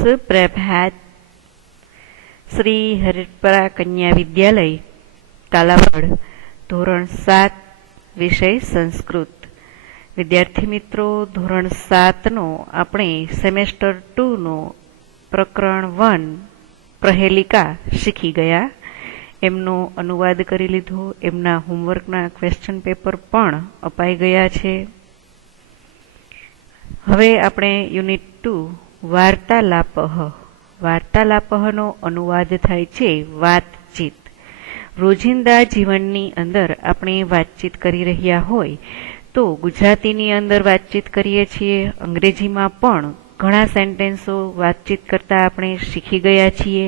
સુપ્રભાત. શ્રી હરિપરા કન્યા વિદ્યાલય કાલાવડ, ધોરણ 7, વિષય સંસ્કૃત. વિદ્યાર્થી મિત્રો, ધોરણ 7નો આપણે સેમેસ્ટર 2નો પ્રકરણ 1 પ્રહેલિકા શીખી ગયા. એમનો અનુવાદ કરી લીધો. એમના હોમવર્કના ક્વેશ્ચન પેપર પણ અપાઈ ગયા છે. હવે આપણે યુનિટ 2 વાર્તાલાપઃ. વાર્તાલાપઃનો અનુવાદ થાય છે વાતચીત. રોજિંદા જીવનની અંદર આપણે વાતચીત કરી રહ્યા હોય તો ગુજરાતીની અંદર વાતચીત કરીએ છીએ, અંગ્રેજીમાં પણ ઘણા સેન્ટેન્સો વાતચીત કરતા આપણે શીખી ગયા છીએ,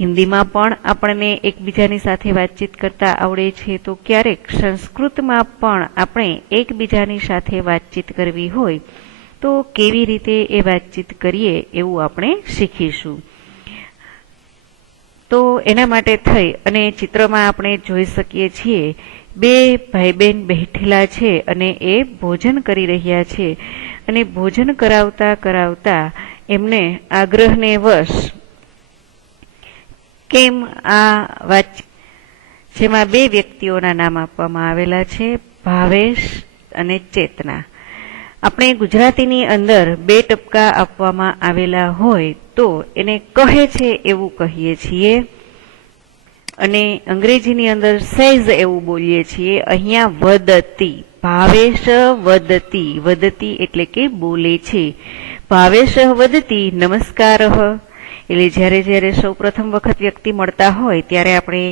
હિન્દીમાં પણ આપણને એકબીજાની સાથે વાતચીત કરતા આવડે છે. તો ક્યારેક સંસ્કૃતમાં પણ આપણે એકબીજાની સાથે વાતચીત કરવી હોય તો કેવી રીતે એ વાતચીત કરીએ એવું આપણે શીખીશું. તો એના માટે થઈ અને ચિત્રમાં આપણે જોઈ શકીએ છીએ બે ભાઈ બહેન બેઠેલા છે અને એ ભોજન કરી રહ્યા છે. અને ભોજન કરાવતા કરાવતા એમને આગ્રહને વશ કેમ આ વાત, જેમાં બે વ્યક્તિઓના નામ આપવામાં આવેલા છે, ભાવેશ અને ચેતના. આપણે ગુજરાતીની અંદર બે ટપકા આપવામાં આવેલા હોય તો એને કહે છે એવું કહીએ છીએ અને અંગ્રેજીની અંદર સેઝ એવું બોલીએ છીએ. અહીંયા વદતી, ભાવેશ વદતી, વદતી એટલે કે બોલે છે. ભાવેશ વદતી નમસ્કારઃ. એટલે જ્યારે જ્યારે સૌ પ્રથમ વખત વ્યક્તિ મળતા હોય ત્યારે આપણે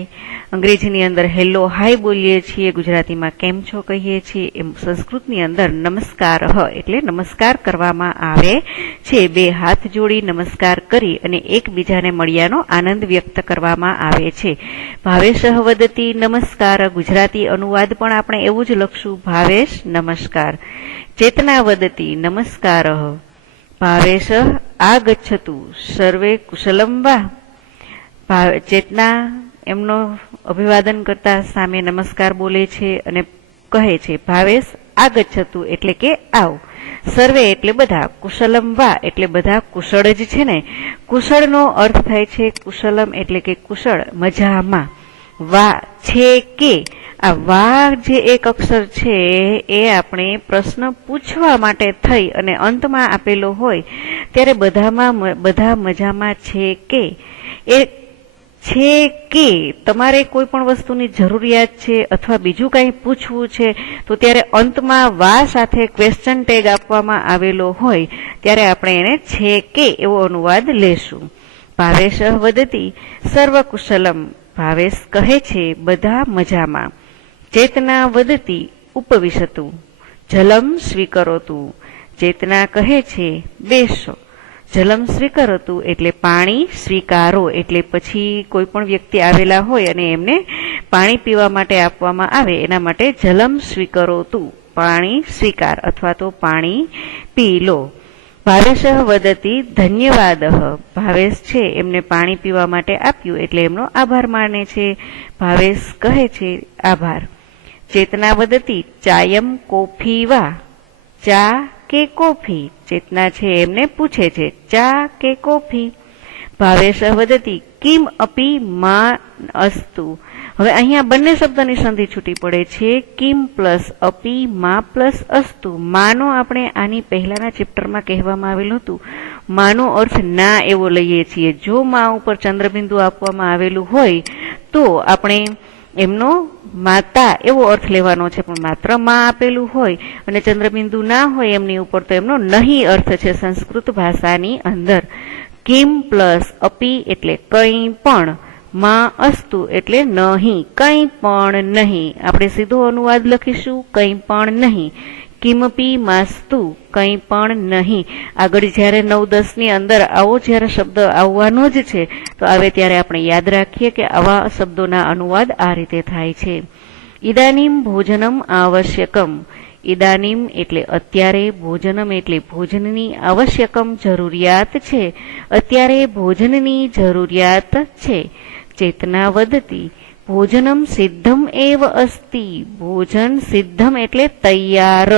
અંગ્રેજીની અંદર હેલો હાય બોલીએ છીએ, ગુજરાતીમાં કેમ છો કહીએ છીએ. એમ સંસ્કૃતની અંદર નમસ્કાર એટલે નમસ્કાર કરવામાં આવે છે. બે હાથ જોડી નમસ્કાર કરી અને એકબીજાને મળ્યાનો આનંદ વ્યક્ત કરવામાં આવે છે. ભાવેશ વદતી નમસ્કાર. ગુજરાતી અનુવાદ પણ આપણે એવું જ લખશું, ભાવેશ નમસ્કાર. ચેતના વદતી નમસ્કાર. ભાવેશ આગચ્છતુ સર્વે કુશલમ વા. ચેતના એમનો અભિવાદન કરતા સામે નમસ્કાર બોલે છે અને કહે છે ભાવેશ આગચ્છતુ એટલે કે આવ. સર્વે એટલે બધા, કુશલમ વા એટલે બધા કુશળ જ છે ને. કુશળનો અર્થ થાય છે કુશલમ એટલે કે કુશળ, મજામાં. વા છે કે, આ વા જે એક અક્ષર છે એ આપણે પ્રશ્ન પૂછવા માટે થઈ અને અંતમાં આપેલો હોય ત્યારે બધા મજામાં છે કે, એ છે કે તમારે કોઈ પણ વસ્તુની જરૂરિયાત છે અથવા બીજું કંઈ પૂછવું છે તો ત્યારે અંતમાં વા સાથે ક્વેશ્ચન ટેગ આપવામાં આવેલો હોય ત્યારે આપણે એને છે કે એવો અનુવાદ લેશું. ભાવેશ વદતી સર્વકુશલમ. ભાવેશ કહે છે બધા મજામાં. ચેતના વદતી ઉપવિશતુ જલમ સ્વીકરોતુ. ચેતના કહે છે બેસો. જલમ સ્વીકરોતુ એટલે પાણી સ્વીકારો. એટલે પછી કોઈ પણ વ્યક્તિ આવેલા હોય અને એમને પાણી પીવા માટે આપવામાં આવે એના માટે જલમ સ્વીકરોતુ, પાણી સ્વીકાર અથવા તો પાણી પી લો. ભાવેશ વદતી ધન્યવાદ. ભાવેશ છે એમને પાણી પીવા માટે આપ્યું એટલે એમનો આભાર માને છે. ભાવેશ કહે છે આભાર. ચેતના વદતી ચાયમ કોફી વા. ચા કે કોફી. ચેતના છે એમને પૂછે છે ચા કે કોફી. ભાવેશ વદતી કિમ અપી મા અસ્તુ. હવે અહીંયા બંને શબ્દની સંધિ છૂટી પડે છે. કિમ પ્લસ અપી, મા પ્લસ અસ્તુ. માનો આપણે આની પહેલાના ચેપ્ટરમાં કહેવામાં આવેલું હતું, માનો અર્થ ના એવો લઈએ છીએ. જો મા ઉપર ચંદ્રબિંદુ આપવામાં આવેલું હોય તો આપણે એમનો માતા એવો અર્થ લેવાનો છે, પણ માત્ર માં આપેલું હોય અને ચંદ્રબિંદુ ના હોય એમની ઉપર તો એમનો નહીં અર્થ છે સંસ્કૃત ભાષાની અંદર. કિમ પ્લસ અપી એટલે કંઈ પણ, માં અસ્તુ એટલે નહીં, કંઈ પણ નહીં. આપણે સીધો અનુવાદ લખીશું કંઈ પણ નહીં. કિમપી માસ્તુ, કંઈ પણ નહીં. આગળ જ્યારે 9-10 ની અંદર આવો જ્યારે શબ્દ આવવાનો જ છે તો આવે ત્યારે આપણે યાદ રાખીએ કે આવા શબ્દોના અનુવાદ આ રીતે થાય છે. ઇદાનીમ ભોજનમ આવશ્યકમ. ઇદાનીમ એટલે અત્યારે, ભોજનમ એટલે ભોજનની, આવશ્યકમ જરૂરિયાત છે. અત્યારે ભોજનની જરૂરિયાત છે. ચેતના વદતી ભોજનમ સિદ્ધમ એવ અસ્તિ. ભોજન સિદ્ધમ એટલે તૈયાર,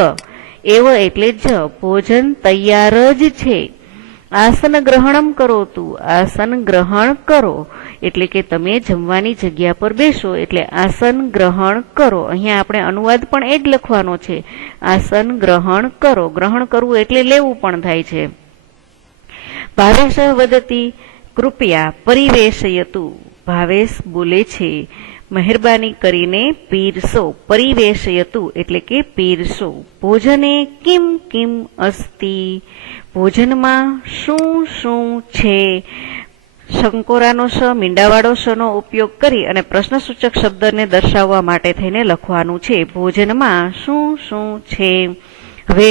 એવ એટલે જ, ભોજન તૈયાર જ છે. આસન ગ્રહણમ કરોતુ, આસન ગ્રહણ કરો એટલે કે તમે જમવાની જગ્યા પર બેસો એટલે આસન ગ્રહણ કરો. અહીંયા આપણે અનુવાદ પણ એ જ લખવાનો છે, આસન ગ્રહણ કરો. ગ્રહણ કરવું એટલે લેવું પણ થાય છે. ભાવેશ વદતી કૃપયા પરિવેશયતુ, ભાવેશ બોલે છે મહેરબાની કરીને પીરસો. પરિવેશયતુ એટલે કે પીરસો. ભોજને કિમ કિમ અસ્તિ, ભોજનમાં શું શું છે. શંકોરાનો સ, મીંડાવાળો સ નો ઉપયોગ કરી અને પ્રશ્નસૂચક શબ્દને દર્શાવવા માટે થઈને લખવાનું છે. ભોજનમાં શું શું છે. હવે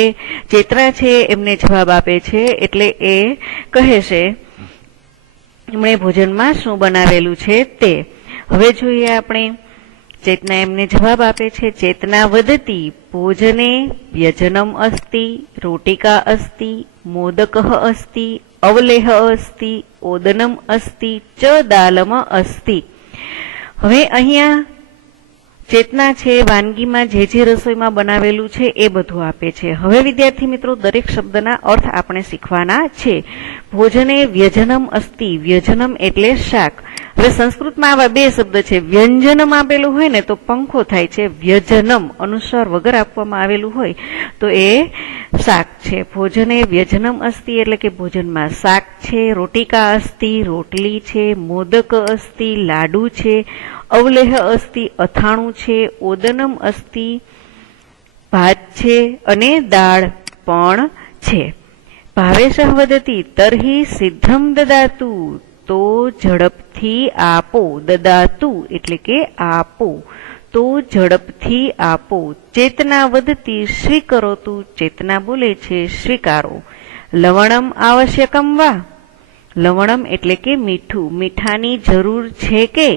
ચેતના છે એમને જવાબ આપે છે એટલે એ કહે છે એમણે ભોજનમાં શું બનાવેલું છે તે. હવે જોઈએ આપણે ચેતના એમને જવાબ આપે છે. ચેતના વદતી ભોજને વ્યજનમ અસ્તિ, રોટિકા અસ્તિ, મોદક અસ્તિ, અવલેહ અસ્તિ, ઓદનમ અસ્તિ, ચ દાલમ અસ્તિ. હવે અહીંયા ચેતના છે વાનગીમાં જે રસોઈમાં બનાવેલું છે એ બધું આપે છે. હવે વિદ્યાર્થી મિત્રો દરેક શબ્દના અર્થ આપણે શીખવાના છે. ભોજને વ્યજનમ અસ્તિ, વ્યજનમ એટલે શાક. હવે સંસ્કૃતમાં આવા બે શબ્દ છે. વ્યંજનમ આપેલું હોય ને તો પંખો થાય છે, વ્યજનમ અનુસ્વાર વગર આપવામાં આવેલું હોય તો એ શાક છે. ભોજને વ્યજનમ અસ્તિ એટલે કે ભોજનમાં શાક છે, રોટિકા અસ્તિ રોટલી છે, મોદક અસ્તિ લાડુ છે, અવલેહ અસ્તિ અથાણું છે, ઓદનમ અસ્તિ ભાત છે અને દાળ પણ છે. ભાવેશ વદતી તર્હિ સિદ્ધમ દદાતુ, તો ઝડપથી આપો. દદાતુ એટલે કે આપો, તો ઝડપથી આપો. ચેતના વદતી સ્વીકરોતુ, ચેતના બોલે છે સ્વીકારો. લવણમ આવશ્યકમ વા, લવણમ એટલે કે મીઠું, મીઠાની જરૂર છે કે.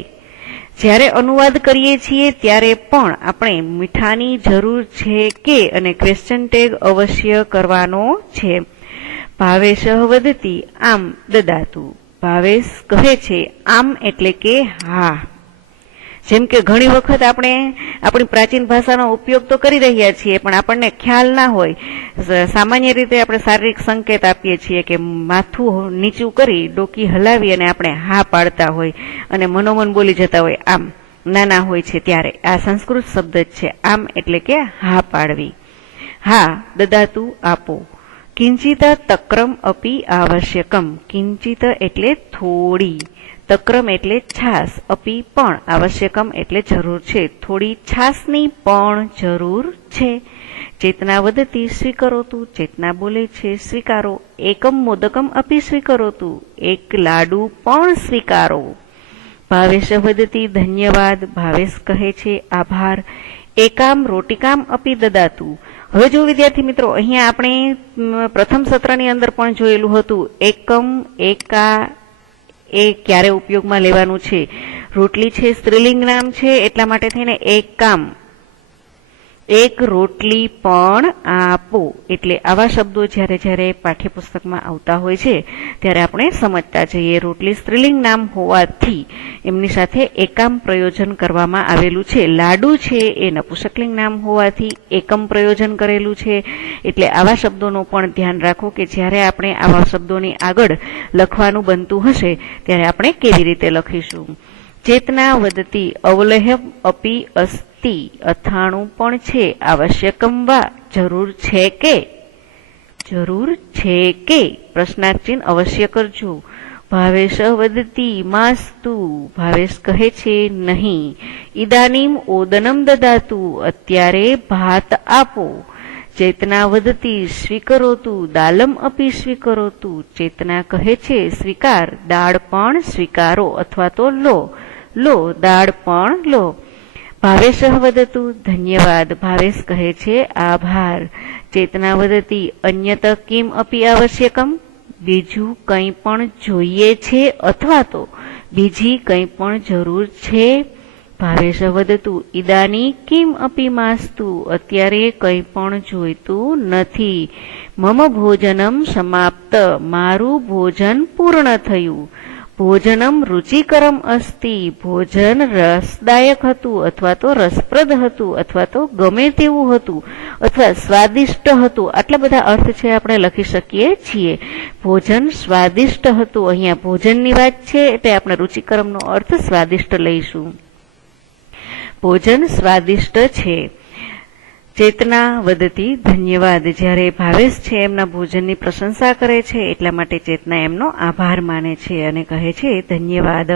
જ્યારે અનુવાદ કરીએ છીએ ત્યારે પણ આપણે મીઠાની જરૂર છે કે અને ક્વેશ્ચન ટેગ અવશ્ય કરવાનો છે. ભાવેશ વદતી આમ દદાતુ, ભાવેશ કહે છે આમ એટલે કે હા. જેમ કે ઘણી વખત આપણે આપણી પ્રાચીન ભાષાનો ઉપયોગ તો કરી રહ્યા છીએ પણ આપણને ખ્યાલ ના હોય. સામાન્ય રીતે આપણે શારીરિક સંકેત આપીએ છીએ કે માથું નીચું કરી ડોકી હલાવી અને આપણે હા પાડતા હોય અને મનોમન બોલી જતા હોય આમ નાના હોય છે ત્યારે. આ સંસ્કૃત શબ્દ જ છે આમ એટલે કે હા પાડવી. હા દદાતુ આપો. કિંચિત તક્રમ અપી આવશ્યકમ, કિંચિત એટલે થોડી, તક્રમ એટલે છાસ, અપી પણ, આવશ્યકમ એટલે જરૂર છે, થોડી છાસની પણ જરૂર છે. ચેતના વદતી સ્વીકરોતુ, ચેતના બોલે છે સ્વીકારો. એકમ મોદકમ અપી સ્વીકરોતુ, એક લાડુ પણ સ્વીકારો. ભાવેશ વદતી ધન્યવાદ, ભાવેશ કહે છે આભાર. એકામ રોટિકામ અપી દદાતુ. હવે જો વિદ્યાર્થી મિત્રો અહીંયા આપણે પ્રથમ સત્રની અંદર પણ જોયેલું હતું એકમ એકા એ ક્યારે ઉપયોગમાં લેવાનું છે. રોટલી છે સ્ત્રીલિંગ નામ છે એટલા માટે થઈને એક કામ, એક રોટલી પણ આપો. એટલે આવા શબ્દો જ્યારે જ્યારે પાઠ્યપુસ્તકમાં આવતા હોય છે ત્યારે આપણે સમજતા જઈએ. રોટલી સ્ત્રીલિંગ નામ હોવાથી એમની સાથે એકામ પ્રયોજન કરવામાં આવેલું છે. લાડુ છે એ નપુંસકલિંગ નામ હોવાથી એકમ પ્રયોજન કરેલું છે. એટલે આવા શબ્દોનું પણ ધ્યાન રાખો કે જ્યારે આપણે આવા શબ્દોની આગળ લખવાનું બનતું હશે ત્યારે આપણે કેવી રીતે લખીશું. ચેતના વદતી અવલેહ અપી અસ્તિ, અથાણું પણ છે. આવશ્યકમ વા, જરૂર છે કે, જરૂર છે કે. પ્રશ્નાર્થ ચિહ્ન અવશ્ય કરજો. ભાવેશ વદતી માસ્તુ, ભાવેશ કહે છે નહીં. ઇદાનીમ ઓદનમ દદાતુ, અત્યારે ભાત આપો. ચેતના વદતી સ્વીકરોતુ, દાલમ અપી સ્વીકરોતુ, ચેતના કહે છે સ્વીકાર, દાળ પણ સ્વીકારો અથવા તો લો, લો દાળ પણ લો. ભાવેશ વદતુ ધન્યવાદ, ભાવેશ કહે છે આભાર. ચેતના વદતી અન્યત કિમ અપી આવશ્યકમ, બીજું કંઈ પણ જોઈએ છે અથવા તો બીજી કંઈ પણ જરૂર છે. ભાવેશ વદતુ ઇદાની કિમ અપી માસ્તુ, અત્યારે કંઈ પણ જોઈતું નથી. મમ ભોજનમ સમાપ્ત, મારું ભોજન પૂર્ણ થયું. ભોજનમ રુચિકરમ અસ્તિ, ભોજન રસદાયક હતું અથવા તો રસપ્રદ હતું અથવા તો ગમે તેવું હતું અથવા સ્વાદિષ્ટ હતું. આટલા બધા અર્થ છે આપણે લખી શકીએ છીએ. ભોજન સ્વાદિષ્ટ હતું, અહીંયા ભોજનની વાત છે એટલે આપણે રુચિકરમનો અર્થ સ્વાદિષ્ટ લઈશું. ભોજન સ્વાદિષ્ટ છે. ચેતના વદતી ધન્યવાદ, જ્યારે ભાવેશ છે એમના ભોજનની પ્રશંસા કરે છે એટલા માટે ચેતના એમનો આભાર માને છે અને કહે છે ધન્યવાદ.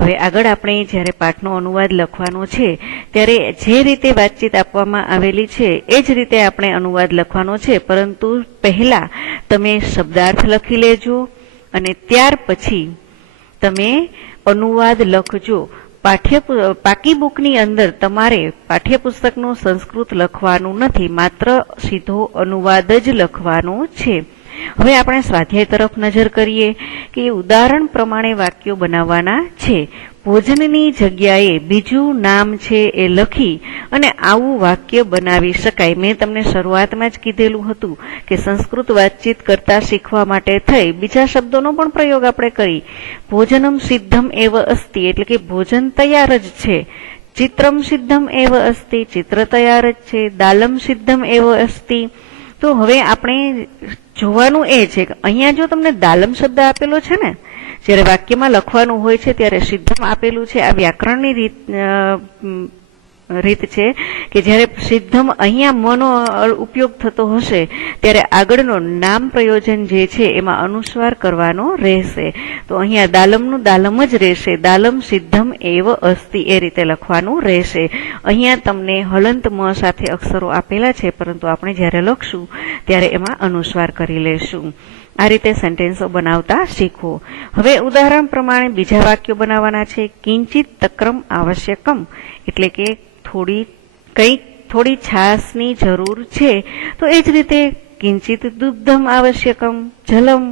હવે આગળ આપણે જ્યારે પાઠનો અનુવાદ લખવાનો છે ત્યારે જે રીતે વાતચીત આપવામાં આવેલી છે એ જ રીતે આપણે અનુવાદ લખવાનો છે, પરંતુ પહેલા તમે શબ્દાર્થ લખી લેજો અને ત્યાર પછી તમે અનુવાદ લખજો. પાકી બુકની અંદર તમારે પાઠ્યપુસ્તકનું સંસ્કૃત લખવાનું નથી, માત્ર સીધો અનુવાદ જ લખવાનો છે. હવે આપણે સ્વાધ્યાય તરફ નજર કરીએ કે ઉદાહરણ પ્રમાણે વાક્યો બનાવવાના છે. ભોજનની જગ્યાએ બીજું નામ છે એ લખી અને આવું વાક્ય બનાવી શકાય. મેં તમને શરૂઆતમાં જ કીધેલું હતું કે સંસ્કૃત વાતચીત કરતા શીખવા માટે થઈ બીજા શબ્દોનો પણ પ્રયોગ આપણે કરી. ભોજનમ સિદ્ધમ એવ અસ્તિ એટલે કે ભોજન તૈયાર જ છે. ચિત્રમ સિદ્ધમ એવ અસ્તિ, ચિત્ર તૈયાર જ છે. દાલમ સિદ્ધમ એવ અસ્તિ. તો હવે આપણે જોવાનું એ છે કે અહીંયા જો તમને દાલમ શબ્દ આપેલો છે ને, જ્યારે વાક્યમાં લખવાનું હોય છે ત્યારે સિદ્ધમ આપેલું છે. આ વ્યાકરણની રીત છે કે જ્યારે સિદ્ધમ અહીંયા મનો ઉપયોગ થતો હશે ત્યારે આગળનો નામ પ્રયોજન જે છે એમાં અનુસ્વાર કરવાનો રહેશે. તો અહીંયા દાલમનું દાલમ જ રહેશે. દાલમ સિદ્ધમ એવ અસ્તિ એ રીતે લખવાનું રહેશે. અહીંયા તમને હલંત મ સાથે અક્ષરો આપેલા છે, પરંતુ આપણે જ્યારે લખશું ત્યારે એમાં અનુસ્વાર કરી લેશું. આ રીતે સેન્ટેન્સો બનાવતા શીખો. હવે ઉદાહરણ પ્રમાણે બીજા વાક્યો બનાવવાના છે. કિંચિત તક્રમ આવશ્યકમ એટલે કે થોડી છાશની જરૂર છે. તો એ જ રીતે કિંચિત દુગ્ધમ આવશ્યકમ, જલમ,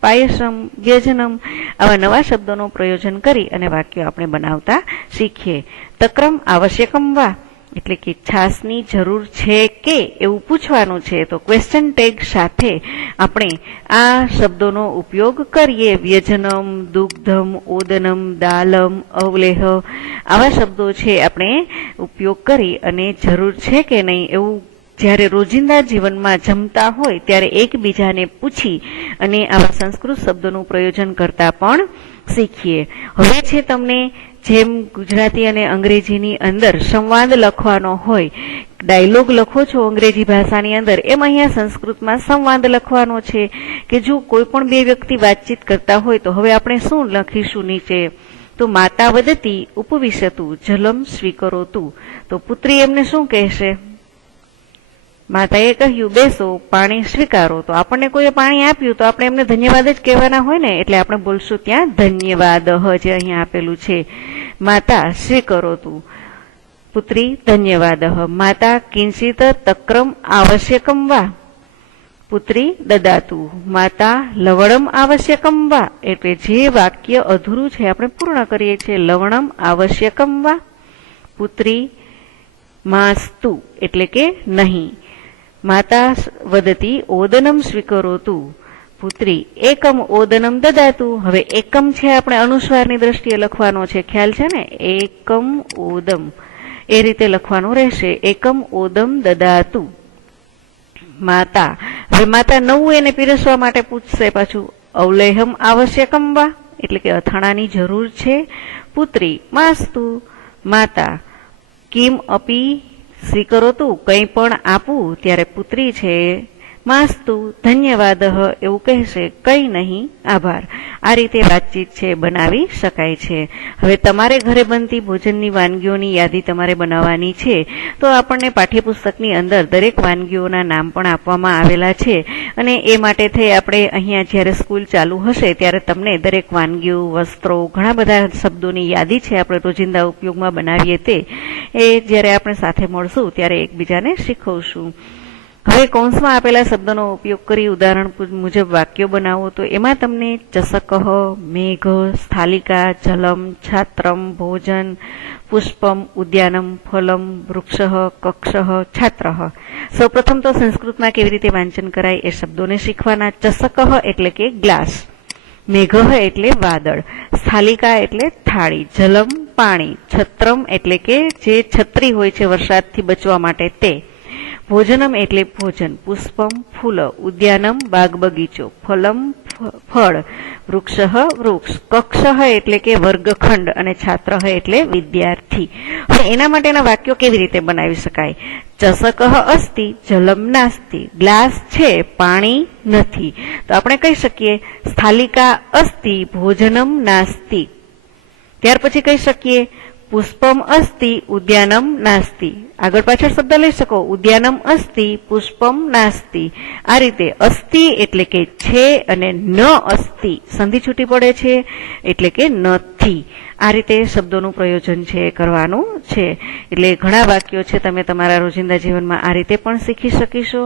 પાયસમ, વ્યજનમ આવા નવા શબ્દોનું પ્રયોજન કરી અને વાક્યો આપણે બનાવતા શીખીએ. તક્રમ આવશ્યકમ વા એટલે કે છાશની જરૂર છે કે એવું પૂછવાનું છે, તો ક્વેશ્ચન ટેગ સાથે આપણે આ શબ્દોનો ઉપયોગ કરીએ. વ્યજનમ, દુગ્ધમ, ઓદનમ, દાલમ, અવલેહ આવા શબ્દો છે આપણે ઉપયોગ કરી અને જરૂર છે કે નહીં એવું જ્યારે રોજિંદા જીવનમાં જમતા હોય ત્યારે એકબીજાને પૂછી અને આવા સંસ્કૃત શબ્દોનું પ્રયોજન કરતા પણ શીખીએ. હવે છે તમને જેમ ગુજરાતી અને અંગ્રેજીની અંદર સંવાદ લખવાનો હોય, ડાયલોગ લખો છો અંગ્રેજી ભાષાની અંદર, એમ અહીંયા સંસ્કૃતમાં સંવાદ લખવાનો છે કે જો કોઈ પણ બે વ્યક્તિ વાતચીત કરતા હોય તો હવે આપણે શું લખીશું નીચે? તો માતા વદતી ઉપવિશતુ જલમ સ્વીકરોતુ. તો પુત્રી એમને શું કહેશે? માતાએ કહ્યું બેસો, પાણી સ્વીકારો. તો આપણને કોઈએ પાણી આપ્યું તો આપણે એમને ધન્યવાદ જ કહેવાના હોય ને, એટલે આપણે બોલશું ત્યાં ધન્યવાદ જે અહીંયા આપેલું છે. માતા સ્વીકરોતુ, પુત્રી ધન્યવાદ. માતા કિંચિત તક્રમ આવશ્યકમ વા, પુત્રી દદાતુ. માતા લવણમ આવશ્યકમ વા એટલે જે વાક્ય અધૂરું છે આપણે પૂર્ણ કરીએ છીએ. લવણમ આવશ્યકમ વા, પુત્રી માસ્તુ એટલે કે નહીં. માતા વદતી ઓદનમ સ્વીકરોતુ, પુત્રી એકમ ઓદનમ દદાતુ. હવે એકમ છે આપણે અનુસ્વારની દ્રષ્ટિએ લખવાનો છે, ખ્યાલ છે ને? એકમ ઓદમ એ રીતે લખવાનું રહેશે. એકમ ઓદમ દદાતુ. માતા, હવે માતા નવું એને પીરસવા માટે પૂછશે પાછું. અવલેહમ આવશ્યકમ વા એટલે કે અથાણાની જરૂર છે. પુત્રી માસ્તુ. માતા કિમ અપી સ્વીકરોતુ કંઈ પણ આપું ત્યારે પુત્રી છે માસ્તુ ધન્યવાદ એવું કહેશે, કંઈ નહીં આભાર. આ રીતે વાતચીત છે બનાવી શકાય છે. હવે તમારે ઘરે બનતી ભોજનની વાનગીઓની યાદી તમારે બનાવવાની છે. તો આપણને પાઠ્યપુસ્તકની અંદર દરેક વાનગીઓના નામ પણ આપવામાં આવેલા છે અને એ માટે થઈ આપણે અહીંયા જ્યારે સ્કૂલ ચાલુ હશે ત્યારે તમને દરેક વાનગીઓ, વસ્ત્રો, ઘણા બધા શબ્દોની યાદી છે આપણે રોજિંદા ઉપયોગમાં બનાવીએ તે એ જ્યારે આપણે સાથે મળશું ત્યારે એકબીજાને શીખવશું. હવે કૌંસમાં આપેલા શબ્દોનો ઉપયોગ કરી ઉદાહરણ મુજબ વાક્યો બનાવો. તો એમાં તમને ચષકઃ, મેઘ, સ્થાલિકા, જલમ, છાત્રમ, ભોજન, પુષ્પમ, ઉદ્યાનમ, ફલમ, વૃક્ષઃ, કક્ષઃ, છાત્રઃ. સૌપ્રથમ તો સંસ્કૃતમાં કેવી રીતે વાંચન કરાય એ શબ્દોને શીખવાના. ચષકઃ એટલે કે ગ્લાસ, મેઘ એટલે વાદળ, સ્થાલિકા એટલે થાળી, જલમ પાણી, છત્રમ એટલે કે જે છત્રી હોય છે વરસાદથી બચવા માટે તે, ભોજનમ એટલે ભોજન, પુષ્પમ ફૂલ, ઉદ્યાનમ બાગ બગીચો, ફલમ ફળ, વૃક્ષ વૃક્ષ, કક્ષ એટલે કે વર્ગખંડ અને છાત્ર એટલે વિદ્યાર્થી. હવે એના માટેના વાક્યો કેવી રીતે બનાવી શકાય? ચષક અસ્તિ જલમ નાસ્તિ, ગ્લાસ છે પાણી નથી. તો આપણે કહી શકીએ સ્થાલિકા અસ્તિ ભોજનમ નાસ્તિ. ત્યાર પછી કહી શકીએ પુષ્પમ અસ્તિ ઉદ્યાનમ નાસ્તિ. આગળ પાછળ શબ્દ લઈ શકો, ઉદ્યાનમ અસ્તિ પુષ્પમ નાસ્તિ. આ રીતે અસ્તિ એટલે કે છે અને ન અસ્તિ સંધિ છૂટી પડે છે એટલે કે નથી. આ રીતે શબ્દોનું પ્રયોજન છે કરવાનું છે. એટલે ઘણા વાક્યો છે તમે તમારા રોજિંદા જીવનમાં આ રીતે પણ શીખી શકીશો.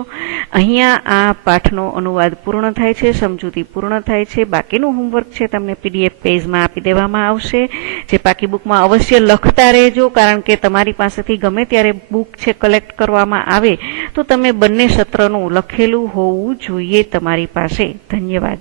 અહીંયા આ પાઠનો અનુવાદ પૂર્ણ થાય છે, સમજૂતી પૂર્ણ થાય છે. બાકીનું હોમવર્ક છે તમને PDF પેજમાં આપી દેવામાં આવશે, જે પાકી બુકમાં અવશ્ય લખતા રહેજો, કારણ કે તમારી પાસેથી ગમે ત્યારે બુક છે કલેક્ટ કરવામાં આવે તો તમે બંને સત્રનું લખેલું હોવું જોઈએ તમારી પાસે. ધન્યવાદ.